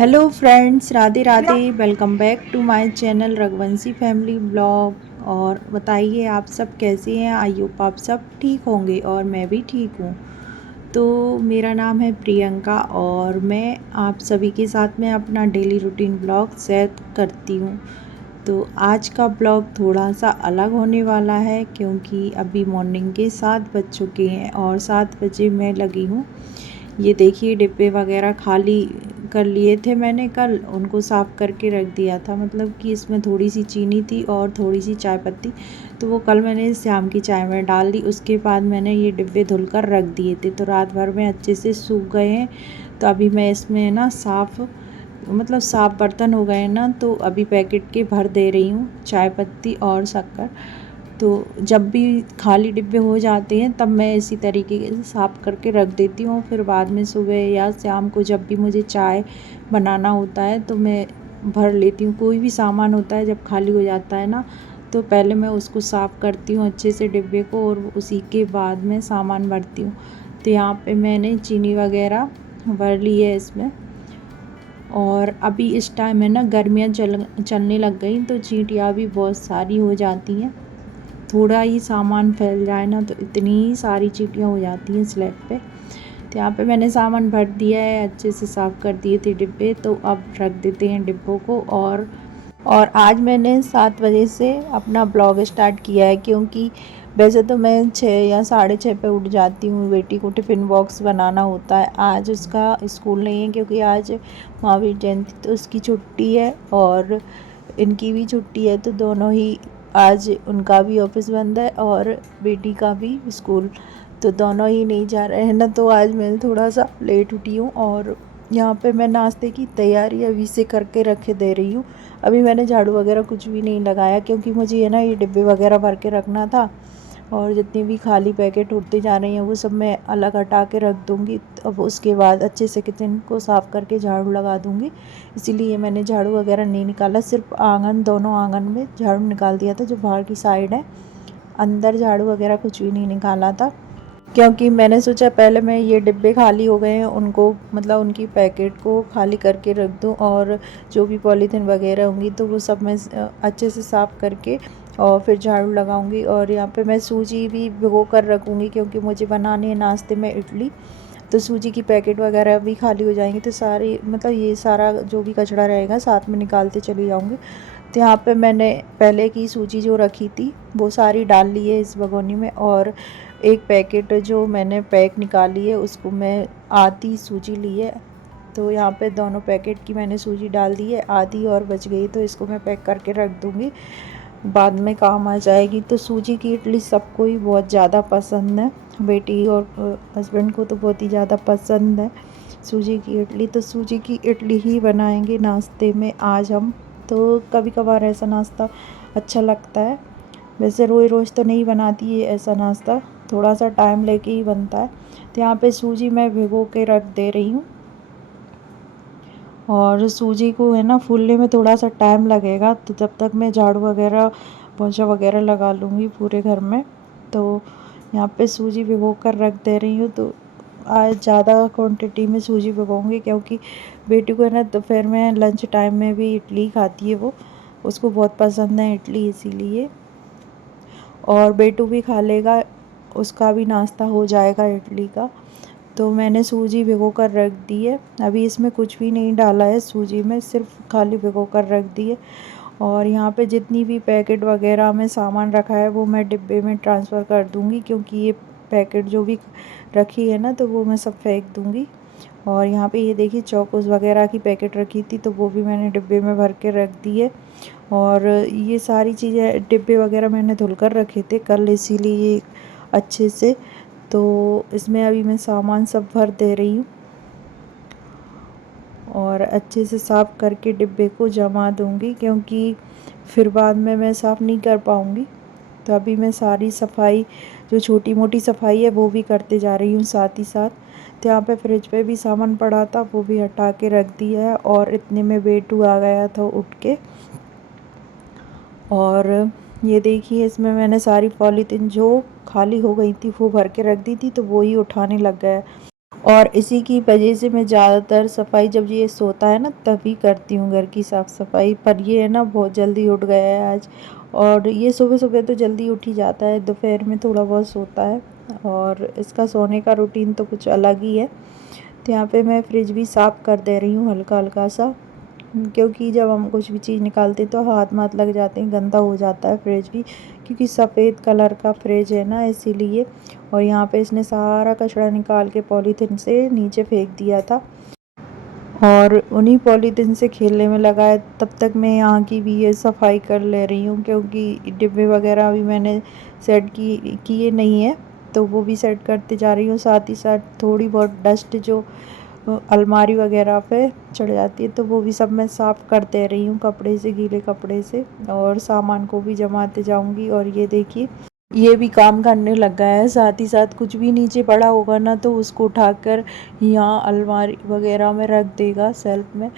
Hello friends, Radhe Radhe. Welcome back to my channel Raghuvanshi family blog. और बताइए आप सब कैसे हैं। आई होप आप सब ठीक होंगे और मैं भी ठीक हूँ। तो मेरा नाम है प्रियंका और मैं आप सभी के साथ में अपना डेली रूटीन ब्लॉग शेयर करती हूँ। तो आज का ब्लॉग थोड़ा सा अलग होने वाला है क्योंकि अभी मॉर्निंग के 7 बज चुके हैं और 7 बजे मैं लगी हूँ। ये देखिए डिब्बे वगैरह खाली कर लिए थे मैंने कल, उनको साफ़ करके रख दिया था। मतलब कि इसमें थोड़ी सी चीनी थी और थोड़ी सी चाय पत्ती, तो वो कल मैंने शाम की चाय में डाल दी। उसके बाद मैंने ये डिब्बे धुलकर रख दिए थे, तो रात भर में अच्छे से सूख गए हैं। तो अभी मैं इसमें ना साफ़ बर्तन हो गए हैं ना, तो अभी पैकेट के भर दे रही हूँ चाय पत्ती और शक्कर। तो जब भी खाली डिब्बे हो जाते हैं तब मैं इसी तरीके से साफ़ करके रख देती हूँ। फिर बाद में सुबह या शाम को जब भी मुझे चाय बनाना होता है तो मैं भर लेती हूँ। कोई भी सामान होता है जब खाली हो जाता है ना, तो पहले मैं उसको साफ़ करती हूँ अच्छे से डिब्बे को और उसी के बाद में सामान भरती हूँ। तो यहाँ पे मैंने चीनी वगैरह भर ली है इसमें। और अभी इस टाइम है ना, गर्मियाँ चलने लग गई तो चींटियाँ भी बहुत सारी हो जाती हैं। थोड़ा ही सामान फैल जाए ना तो इतनी सारी चींटियाँ हो जाती हैं स्लैब पे। तो यहाँ पे मैंने सामान भर दिया है, अच्छे से साफ़ कर दिए थे डिब्बे। तो अब रख देते हैं डिब्बों को। और आज मैंने 7 बजे से अपना ब्लॉग स्टार्ट किया है क्योंकि वैसे तो मैं 6 या 6:30 पे उठ जाती हूँ। बेटी को टिफ़िन बॉक्स बनाना होता है। आज उसका स्कूल नहीं है क्योंकि आज महावीर जयंती, तो उसकी छुट्टी है और इनकी भी छुट्टी है। तो दोनों ही आज उनका भी ऑफिस बंद है और बेटी का भी स्कूल, तो दोनों ही नहीं जा रहे हैं ना। तो आज मैं थोड़ा सा लेट उठी हूँ और यहाँ पे मैं नाश्ते की तैयारी अभी से करके रखे दे रही हूँ। अभी मैंने झाड़ू वगैरह कुछ भी नहीं लगाया क्योंकि मुझे ना ये डिब्बे वगैरह भर के रखना था। और जितनी भी खाली पैकेट होते जा रही हैं वो सब मैं अलग हटा के रख दूँगी। अब उसके बाद अच्छे से किचन को साफ़ करके झाड़ू लगा दूँगी। इसीलिए मैंने झाड़ू वगैरह नहीं निकाला, सिर्फ आंगन, दोनों आंगन में झाड़ू निकाल दिया था जो बाहर की साइड है। अंदर झाड़ू वगैरह कुछ भी नहीं निकाला था क्योंकि मैंने सोचा पहले मैं ये डिब्बे खाली हो गए हैं उनको, मतलब उनकी पैकेट को खाली करके रख दूं और जो भी पॉलीथीन वगैरह होंगी तो वो सब मैं अच्छे से साफ़ करके और फिर झाड़ू लगाऊंगी। और यहाँ पे मैं सूजी भी भिगो कर रखूँगी क्योंकि मुझे बनानी है नाश्ते में इडली। तो सूजी की पैकेट वगैरह भी खाली हो जाएंगी तो सारी, मतलब ये सारा जो भी कचरा रहेगा साथ में निकालते चली जाऊँगी। तो यहाँ पे मैंने पहले की सूजी जो रखी थी वो सारी डाल ली है इस भगोनी में। और एक पैकेट जो मैंने पैक निकाली है उसको मैं आधी सूजी ली है। तो यहाँ पे दोनों पैकेट की मैंने सूजी डाल दी है, आधी और बच गई तो इसको मैं पैक करके रख दूँगी, बाद में काम आ जाएगी। तो सूजी की इडली सबको ही बहुत ज़्यादा पसंद है, बेटी और हस्बैंड को तो बहुत ही ज़्यादा पसंद है सूजी की इडली। तो सूजी की इडली ही बनाएंगे नाश्ते में आज हम। तो कभी कभार ऐसा नाश्ता अच्छा लगता है, वैसे रोज़ रोज़ तो नहीं बनाती है ऐसा नाश्ता, थोड़ा सा टाइम लेके ही बनता है। तो यहाँ पे सूजी मैं भिगो के रख दे रही हूँ और सूजी को है ना फूलने में थोड़ा सा टाइम लगेगा। तो जब तक मैं झाड़ू वगैरह पोंछा वगैरह लगा लूँगी पूरे घर में। तो यहाँ पे सूजी भिगो कर रख दे रही हूँ। तो आज ज़्यादा क्वांटिटी में सूजी भिगोऊँगी क्योंकि बेटी को है ना दोपहर में लंच टाइम में भी इडली खाती है वो, उसको बहुत पसंद है इडली, इसीलिए। और बेटू भी खा लेगा, उसका भी नाश्ता हो जाएगा इडली का। तो मैंने सूजी भिगो कर रख दी है, अभी इसमें कुछ भी नहीं डाला है सूजी में, सिर्फ खाली भिगो कर रख दी है। और यहाँ पे जितनी भी पैकेट वगैरह में सामान रखा है वो मैं डिब्बे में ट्रांसफ़र कर दूँगी क्योंकि ये पैकेट जो भी रखी है ना तो वो मैं सब फेंक दूँगी। और यहाँ पे ये देखिए चौकोस वगैरह की पैकेट रखी थी तो वो भी मैंने डिब्बे में भर के रख दी है। और ये सारी चीज़ें डिब्बे वगैरह मैंने धुल कर रखे थे कल, इसीलिए अच्छे से। तो इसमें अभी मैं सामान सब भर दे रही हूँ और अच्छे से साफ़ करके डिब्बे को जमा दूँगी क्योंकि फिर बाद में मैं साफ़ नहीं कर पाऊँगी। तो अभी मैं सारी सफाई, जो छोटी मोटी सफाई है वो भी करते जा रही हूँ साथ ही साथ। तो यहाँ पे फ्रिज पे भी सामान पड़ा था वो भी हटा के रख दिया है। और इतने में बेटू आ गया था उठ के। और ये देखिए इसमें मैंने सारी पॉलीथीन जो खाली हो गई थी वो भर के रख दी थी, तो वो ही उठाने लग गया। और इसी की वजह से मैं ज़्यादातर सफाई जब ये सोता है ना तभी करती हूँ घर की साफ़ सफाई। पर ये है ना बहुत जल्दी उठ गया है आज, और ये सुबह सुबह तो जल्दी उठ ही जाता है, दोपहर में थोड़ा बहुत सोता है। और इसका सोने का रूटीन तो कुछ अलग ही है। तो यहाँ पे मैं फ्रिज भी साफ़ कर दे रही हूँ हल्का हल्का सा, क्योंकि जब हम कुछ भी चीज़ निकालते हैं तो हाथ माथ लग जाते हैं, गंदा हो जाता है फ्रिज भी, क्योंकि सफ़ेद कलर का फ्रिज है ना इसीलिए। और यहाँ पे इसने सारा कचरा निकाल के पॉलीथीन से नीचे फेंक दिया था, और उन्हीं पॉलीथीन से खेलने में लगा है। तब तक मैं यहाँ की भी ये सफाई कर ले रही हूँ, क्योंकि डिब्बे वगैरह अभी मैंने सेट किए नहीं है, तो वो भी सेट करते जा रही हूँ। साथ ही साथ थोड़ी बहुत डस्ट जो अलमारी वगैरह पे चढ़ जाती है तो वो भी सब मैं साफ़ कर दे रही हूँ कपड़े से, गीले कपड़े से, और सामान को भी जमाते जाऊँगी। और ये देखिए ये भी काम करने लग गया है। साथ ही साथ कुछ भी नीचे पड़ा होगा ना तो उसको उठाकर यहाँ अलमारी वगैरह में रख देगा, सेल्फ में।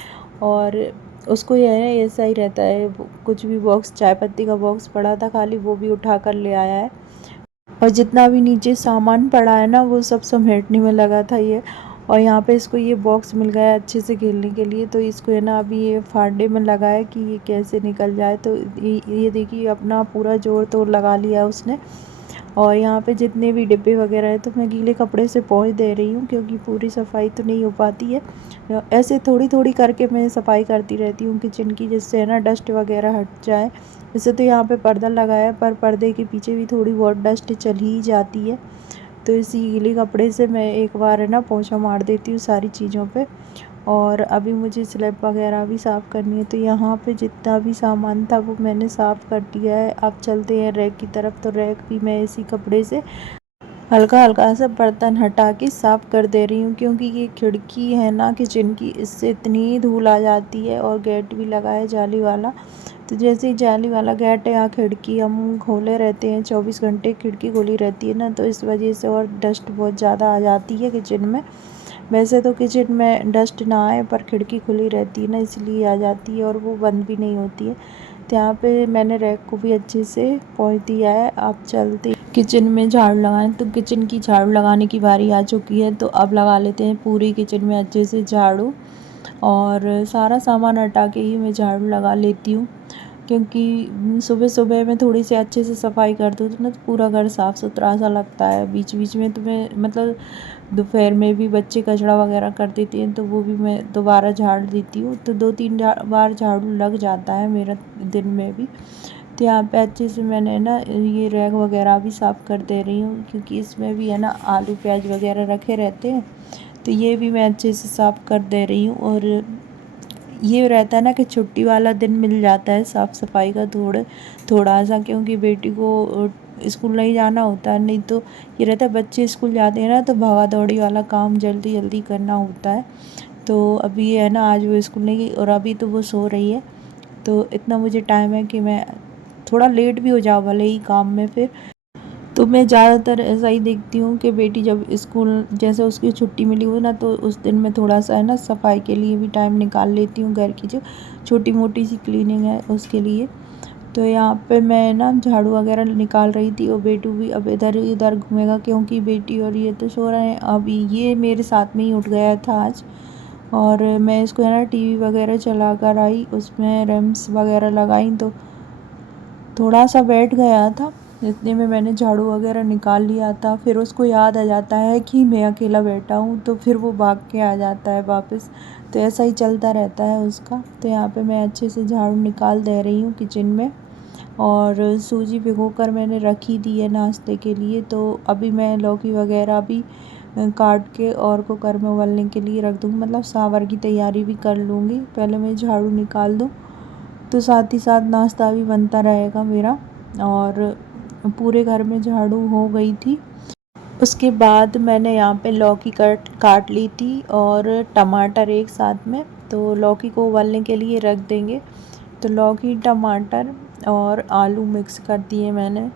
और उसको यह है ऐसा ही रहता है, कुछ भी बॉक्स, चाय पत्ती का बॉक्स पड़ा था खाली, वो भी उठा कर ले आया है। और जितना भी नीचे सामान पड़ा है ना वो सब समेटने में लगा था ये। और यहाँ पे इसको ये बॉक्स मिल गया है अच्छे से खेलने के लिए, तो इसको है ना अभी ये फाड़ने में लगा है कि ये कैसे निकल जाए। तो ये देखिए अपना पूरा जोर तोड़ लगा लिया उसने। और यहाँ पे जितने भी डिब्बे वगैरह है तो मैं गीले कपड़े से पोंछ दे रही हूँ, क्योंकि पूरी सफाई तो नहीं हो पाती है। ऐसे थोड़ी थोड़ी करके मैं सफाई करती रहती हूँ किचन की, जिससे है ना डस्ट वगैरह हट जाए। वैसे तो यहाँ पे पर्दा लगाया है, पर पर्दे के पीछे भी थोड़ी बहुत डस्ट चल ही जाती है। तो इसी गीले कपड़े से मैं एक बार है ना पोंछा मार देती हूँ सारी चीज़ों पे। और अभी मुझे स्लैब वगैरह भी साफ़ करनी है, तो यहाँ पे जितना भी सामान था वो मैंने साफ़ कर दिया है। अब चलते हैं रैक की तरफ, तो रैक भी मैं इसी कपड़े से हल्का हल्का सा बर्तन हटा के साफ़ कर दे रही हूँ, क्योंकि ये खिड़की है ना किचन की, इससे इतनी धूल आ जाती है। और गेट भी लगा है जाली वाला, तो जैसे ही जाली वाला गेट या खिड़की हम खोले रहते हैं, 24 घंटे खिड़की खुली रहती है ना, तो इस वजह से और डस्ट बहुत ज़्यादा आ जाती है किचन में। वैसे तो किचन में डस्ट ना आए, पर खिड़की खुली रहती है ना इसलिए आ जाती है, और वो बंद भी नहीं होती है। तो यहाँ पे मैंने रैक को भी अच्छे से पोंछ दिया है। आप चलते किचन में झाड़ू लगाएं, तो किचन की झाड़ू लगाने की बारी आ चुकी है। तो अब लगा लेते हैं पूरी किचन में अच्छे से झाड़ू, और सारा सामान हटा के ही मैं झाड़ू लगा लेती हूँ, क्योंकि सुबह सुबह मैं थोड़ी सी अच्छे से सफाई कर दूँ तो ना पूरा घर साफ़ सुथरा सा लगता है। बीच बीच में तो मैं मतलब दोपहर में भी बच्चे कचरा वगैरह कर देते हैं तो वो भी मैं दोबारा झाड़ देती हूँ, तो 2-3 बार झाड़ू लग जाता है मेरा दिन में भी। तो यहाँ पे अच्छे से मैंने ना ये रैक वगैरह भी साफ़ कर दे रही हूँ, क्योंकि इसमें भी है ना आलू प्याज वगैरह रखे रहते हैं, तो ये भी मैं अच्छे से साफ़ कर दे रही हूँ। और ये रहता है ना कि छुट्टी वाला दिन मिल जाता है साफ़ सफाई का थोड़ा सा, क्योंकि बेटी को स्कूल नहीं जाना होता है। नहीं तो ये रहता है बच्चे स्कूल जाते हैं ना तो भागा दौड़ी वाला काम जल्दी जल्दी करना होता है। तो अभी ये है ना आज वो स्कूल नहीं गई, और अभी तो वो सो रही है, तो इतना मुझे टाइम है कि मैं थोड़ा लेट भी हो जाऊँ भले ही काम में फिर। तो मैं ज़्यादातर ऐसा ही देखती हूँ कि बेटी जब स्कूल जैसे उसकी छुट्टी मिली हो ना, तो उस दिन मैं थोड़ा सा है ना सफाई के लिए भी टाइम निकाल लेती हूँ, घर की जो छोटी मोटी सी क्लीनिंग है उसके लिए। तो यहाँ पे मैं ना झाड़ू वगैरह निकाल रही थी, और बेटू भी अब इधर उधर घूमेगा, क्योंकि बेटी और ये तो सो रहे हैं। अभी ये मेरे साथ में ही उठ गया था आज, और मैं इसको है ना टीवी वगैरह चला कर आई, उसमें रैम्स वगैरह लगाई, तो थोड़ा सा बैठ गया था। इतने में मैंने झाड़ू वगैरह निकाल लिया था। फिर उसको याद आ जाता है कि मैं अकेला बैठा हूँ, तो फिर वो भाग के आ जाता है वापस। तो ऐसा ही चलता रहता है उसका। तो यहाँ पे मैं अच्छे से झाड़ू निकाल दे रही हूँ किचन में, और सूजी भिगोकर मैंने रखी दी है नाश्ते के लिए। तो अभी मैं लौकी वगैरह भी काट के और कुकर में उबलने के लिए रख दूँगी, मतलब सांभर की तैयारी भी कर लूँगी। पहले मैं झाड़ू निकाल दूँ, तो साथ ही साथ नाश्ता भी बनता रहेगा मेरा। और पूरे घर में झाड़ू हो गई थी। उसके बाद मैंने यहाँ पे लौकी काट ली थी, और टमाटर एक साथ में। तो लौकी को उबालने के लिए रख देंगे, तो लौकी टमाटर और आलू मिक्स कर दिए मैंने,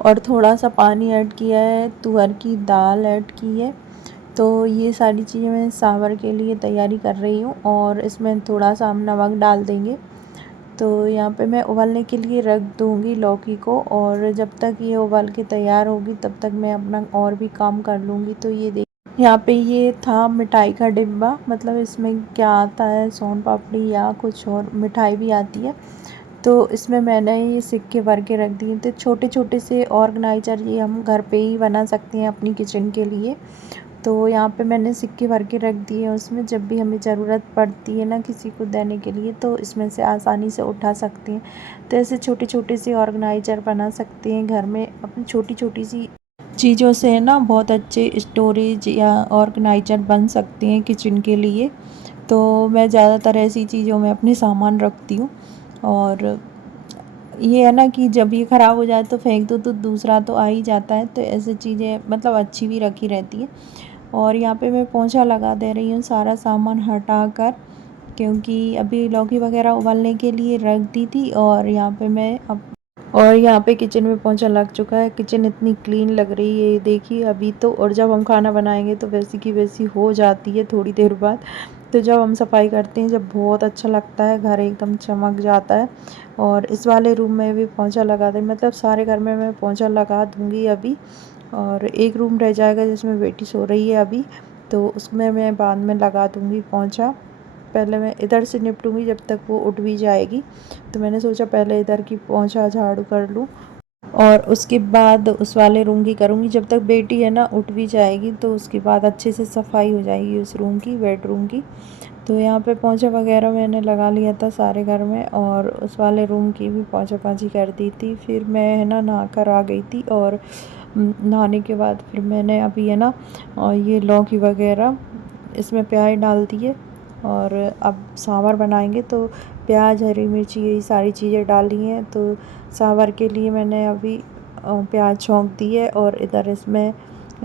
और थोड़ा सा पानी ऐड किया है, तुअर की दाल ऐड की है। तो ये सारी चीज़ें मैं सांभर के लिए तैयारी कर रही हूँ, और इसमें थोड़ा सा हम नमक डाल देंगे। तो यहाँ पे मैं उबालने के लिए रख दूँगी लौकी को, और जब तक ये उबाल के तैयार होगी तब तक मैं अपना और भी काम कर लूँगी। तो ये यहाँ पे ये था मिठाई का डिब्बा, मतलब इसमें क्या आता है, सोन पापड़ी या कुछ और मिठाई भी आती है। तो इसमें मैंने ये सिक्के भर के रख दिए थे, छोटे छोटे से ऑर्गेनाइजर, ये हम घर पे ही बना सकते हैं अपनी किचन के लिए। तो यहाँ पे मैंने सिक्के भर के रख दिए, उसमें जब भी हमें ज़रूरत पड़ती है ना किसी को देने के लिए, तो इसमें से आसानी से उठा सकते हैं। तो ऐसे छोटे छोटे से ऑर्गेनाइजर बना सकते हैं घर में अपनी छोटी छोटी सी चीज़ों से, है ना, बहुत अच्छे स्टोरेज या ऑर्गेनाइजर बन सकते हैं किचन के लिए। तो मैं ज़्यादातर ऐसी चीज़ों में अपने सामान रखती हूँ। और ये है ना कि जब ये ख़राब हो जाए तो फेंक दो तो दूसरा तो आ ही जाता है, तो ऐसी चीज़ें मतलब अच्छी भी रखी रहती है। और यहाँ पे मैं पोंछा लगा दे रही हूँ सारा सामान हटा कर, क्योंकि अभी लौकी वगैरह उबालने के लिए रख दी थी। और यहाँ पे मैं अब और यहाँ पे किचन में पोंछा लग चुका है। किचन इतनी क्लीन लग रही है, ये देखिए अभी तो। और जब हम खाना बनाएंगे तो वैसी की वैसी हो जाती है थोड़ी देर बाद। तो जब हम सफाई करते हैं, जब बहुत अच्छा लगता है, घर एकदम चमक जाता है। और इस वाले रूम में भी पोंछा लगा दें, मतलब सारे घर में मैं पोंछा लगा दूँगी अभी। और एक रूम रह जाएगा जिसमें बेटी सो रही है अभी, तो उसमें मैं बाद में लगा दूँगी पोंछा। पहले मैं इधर से निपटूँगी जब तक वो उठ भी जाएगी। तो मैंने सोचा पहले इधर की पोंछा झाड़ू कर लूँ और उसके बाद उस वाले रूम की करूँगी। जब तक बेटी है ना उठ भी जाएगी तो उसके बाद अच्छे से सफाई हो जाएगी उस रूम की, बेडरूम की। तो यहाँ पे पोंछा वगैरह मैंने लगा लिया था सारे घर में, और उस वाले रूम की भी पोंछा पाछी कर दी थी। फिर मैं है ना नहा कर आ गई थी। और नहाने के बाद फिर मैंने अभी है ना ये लौकी वगैरह इसमें प्याज डाल दिए। और अब सांभर बनाएंगे तो प्याज, हरी मिर्ची, यही सारी चीज़ें डाली हैं। तो सांभर के लिए मैंने अभी प्याज छौंक दी है। और इधर इसमें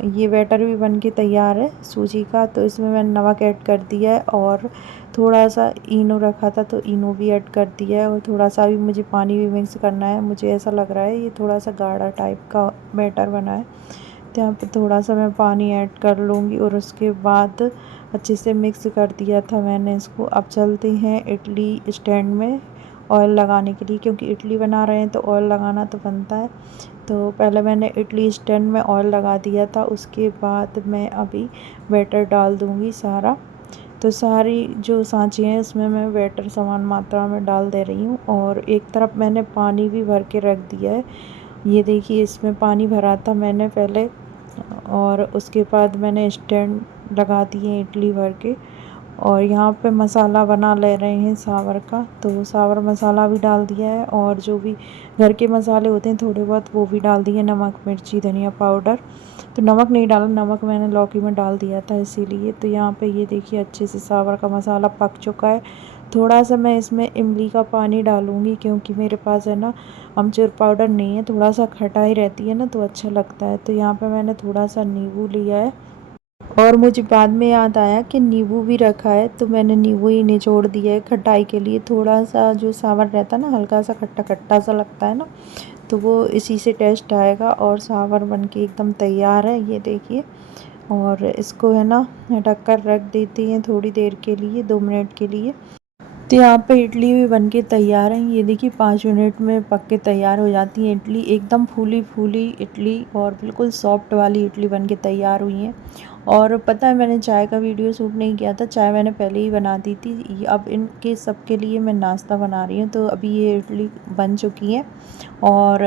ये बैटर भी बन के तैयार है सूजी का। तो इसमें मैंने नमक ऐड कर दिया है, और थोड़ा सा इनो रखा था तो इनो भी ऐड कर दिया है। और थोड़ा सा भी मुझे पानी भी मिक्स करना है, मुझे ऐसा लग रहा है ये थोड़ा सा गाढ़ा टाइप का बैटर बना है। तो यहाँ पे थोड़ा सा मैं पानी ऐड कर लूँगी। और उसके बाद अच्छे से मिक्स कर दिया था मैंने इसको। अब चलते हैं इडली स्टैंड में ऑयल लगाने के लिए, क्योंकि इडली बना रहे हैं तो ऑयल लगाना तो बनता है। तो पहले मैंने इडली स्टैंड में ऑयल लगा दिया था, उसके बाद मैं अभी बैटर डाल दूँगी सारा। तो सारी जो सांचे हैं उसमें मैं बैटर समान मात्रा में डाल दे रही हूँ। और एक तरफ मैंने पानी भी भर के रख दिया है, ये देखिए इसमें पानी भरा था मैंने पहले। और उसके बाद मैंने स्टैंड लगा दिए इडली भर के। और यहाँ पे मसाला बना ले रहे हैं सांभर का, तो सांभर मसाला भी डाल दिया है। और जो भी घर के मसाले होते हैं थोड़े बहुत वो भी डाल दिए, नमक, मिर्ची, धनिया पाउडर। तो नमक नहीं डाला, नमक मैंने लौकी में डाल दिया था इसीलिए। तो यहाँ पे ये देखिए अच्छे से सांभर का मसाला पक चुका है। थोड़ा सा मैं इसमें इमली का पानी डालूँगी, क्योंकि मेरे पास है ना अमचूर पाउडर नहीं है, थोड़ा सा खटाई रहती है ना तो अच्छा लगता है। तो यहाँ पे मैंने थोड़ा सा नींबू लिया है। और मुझे बाद में याद आया कि नींबू भी रखा है, तो मैंने नींबू ही निचोड़ दिया है खटाई के लिए। थोड़ा सा जो सांभर रहता है ना हल्का सा खट्टा खट्टा सा लगता है ना, तो वो इसी से टेस्ट आएगा। और सांभर बन के एकदम तैयार है, ये देखिए। और इसको है ना ढक कर रख देती हैं थोड़ी देर के लिए, 2 मिनट के लिए। तो यहाँ पे इडली भी बन के तैयार है, ये देखिए 5 मिनट में पक के तैयार हो जाती है इडली। एकदम फूली फूली इडली और बिल्कुल सॉफ्ट वाली इडली बन के तैयार हुई है। और पता है मैंने चाय का वीडियो शूट नहीं किया था, चाय मैंने पहले ही बना दी थी। अब इनके सबके लिए मैं नाश्ता बना रही हूँ। तो अभी ये इडली बन चुकी है। और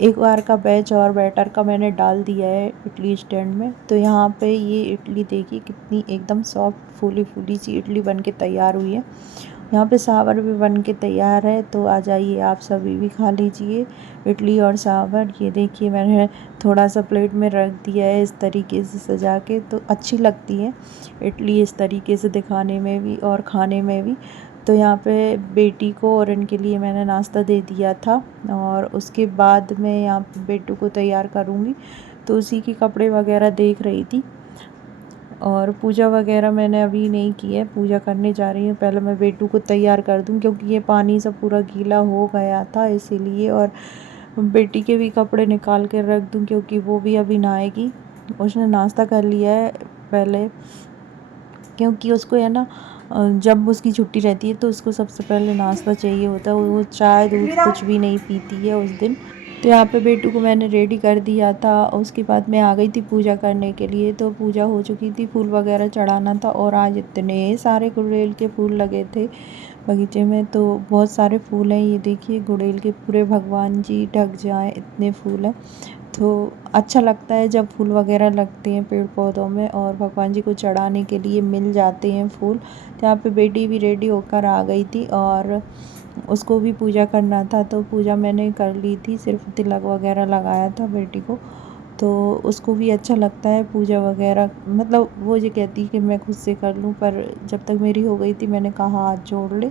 एक बार का बैच और बैटर का मैंने डाल दिया है इडली स्टैंड में। तो यहाँ पे ये इडली देखिए कितनी एकदम सॉफ्ट फूली फूली सी इडली बन के तैयार हुई है। यहाँ पे सांभर भी बन के तैयार है, तो आ जाइए आप सभी भी खा लीजिए इडली और सांभर। ये देखिए मैंने थोड़ा सा प्लेट में रख दिया है इस तरीके से सजा के, तो अच्छी लगती है इडली इस तरीके से दिखाने में भी और खाने में भी। तो यहाँ पे बेटी को और इनके लिए मैंने नाश्ता दे दिया था। और उसके बाद मैं यहाँ पे बेटू को तैयार करूँगी, तो उसी के कपड़े वगैरह देख रही थी। और पूजा वगैरह मैंने अभी नहीं की है, पूजा करने जा रही हूँ। पहले मैं बेटू को तैयार कर दूँ, क्योंकि ये पानी सब पूरा गीला हो गया था इसीलिए। और बेटी के भी कपड़े निकाल कर रख दूँ, क्योंकि वो भी अभी नहाएगी। उसने नाश्ता कर लिया है पहले, क्योंकि उसको है ना जब उसकी छुट्टी रहती है तो उसको सबसे पहले नाश्ता चाहिए होता है। वो चाय दूध कुछ भी नहीं पीती है उस दिन। तो यहाँ पे बेटू को मैंने रेडी कर दिया था। उसके बाद मैं आ गई थी पूजा करने के लिए। तो पूजा हो चुकी थी, फूल वगैरह चढ़ाना था और आज इतने सारे गुड़ैल के फूल लगे थे बगीचे में। तो बहुत सारे फूल हैं, ये देखिए गुड़ैल के पूरे भगवान जी ढक जाएं इतने फूल हैं। तो अच्छा लगता है जब फूल वगैरह लगते हैं पेड़ पौधों में और भगवान जी को चढ़ाने के लिए मिल जाते हैं फूल। तो यहाँ पे बेटी भी रेडी होकर आ गई थी और उसको भी पूजा करना था। तो पूजा मैंने कर ली थी, सिर्फ तिलक वगैरह लगाया था बेटी को। तो उसको भी अच्छा लगता है पूजा वगैरह, मतलब वो ये कहती कि मैं खुद से कर लूँ, पर जब तक मेरी हो गई थी मैंने कहा हाथ जोड़ ले।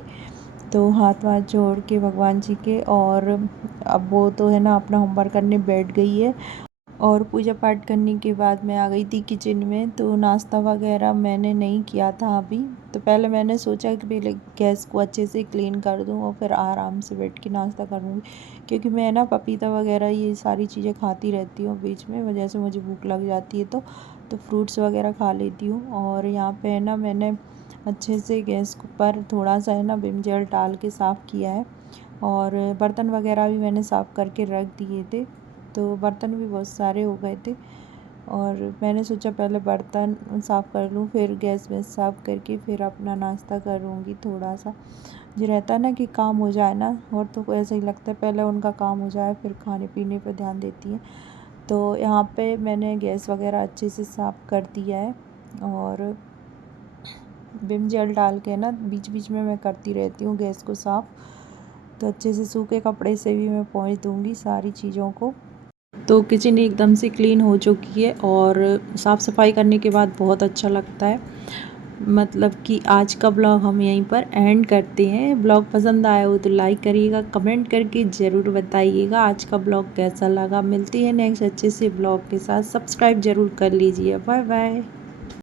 तो हाथ वाथ जोड़ के भगवान जी के, और अब वो तो है ना अपना होमवर्क करने बैठ गई है। और पूजा पाठ करने के बाद मैं आ गई थी किचन में। तो नाश्ता वगैरह मैंने नहीं किया था अभी। तो पहले मैंने सोचा कि पहले गैस को अच्छे से क्लीन कर दूं और फिर आराम से बैठ के नाश्ता करूँगी, क्योंकि मैं ना पपीता वगैरह ये सारी चीज़ें खाती रहती हूँ बीच में, वजह से मुझे भूख लग जाती है। तो फ्रूट्स वगैरह खा लेती हूँ। और यहाँ पे है ना मैंने अच्छे से गैस पर थोड़ा सा है ना विम जेल डाल के साफ़ किया है। और बर्तन वगैरह भी मैंने साफ़ करके रख दिए थे। तो बर्तन भी बहुत सारे हो गए थे और मैंने सोचा पहले बर्तन साफ़ कर लूँ, फिर गैस में साफ़ करके फिर अपना नाश्ता करूँगी। थोड़ा सा जो रहता है ना कि काम हो जाए ना, और तो ऐसा ही लगता है पहले उनका काम हो जाए फिर खाने पीने पर ध्यान देती हैं। तो यहाँ पे मैंने गैस वगैरह अच्छे से साफ़ कर दिया है और विम जेल डाल के ना बीच बीच में मैं करती रहती हूँ गैस को साफ़। तो अच्छे से सूखे कपड़े से भी मैं पोंछ दूँगी सारी चीज़ों को। तो किचन एकदम से क्लीन हो चुकी है और साफ़ सफाई करने के बाद बहुत अच्छा लगता है। मतलब कि आज का ब्लॉग हम यहीं पर एंड करते हैं। ब्लॉग पसंद आया हो तो लाइक करिएगा, कमेंट करके ज़रूर बताइएगा आज का ब्लॉग कैसा लगा। मिलती है नेक्स्ट अच्छे से ब्लॉग के साथ। सब्सक्राइब ज़रूर कर लीजिए। Bye bye.